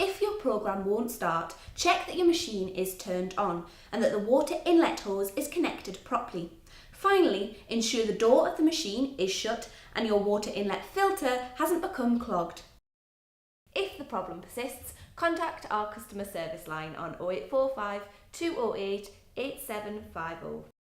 If your program won't start, check that your machine is turned on and that the water inlet hose is connected properly. Finally, ensure the door of the machine is shut and your water inlet filter hasn't become clogged. If the problem persists, contact our customer service line on 0845 208 8750.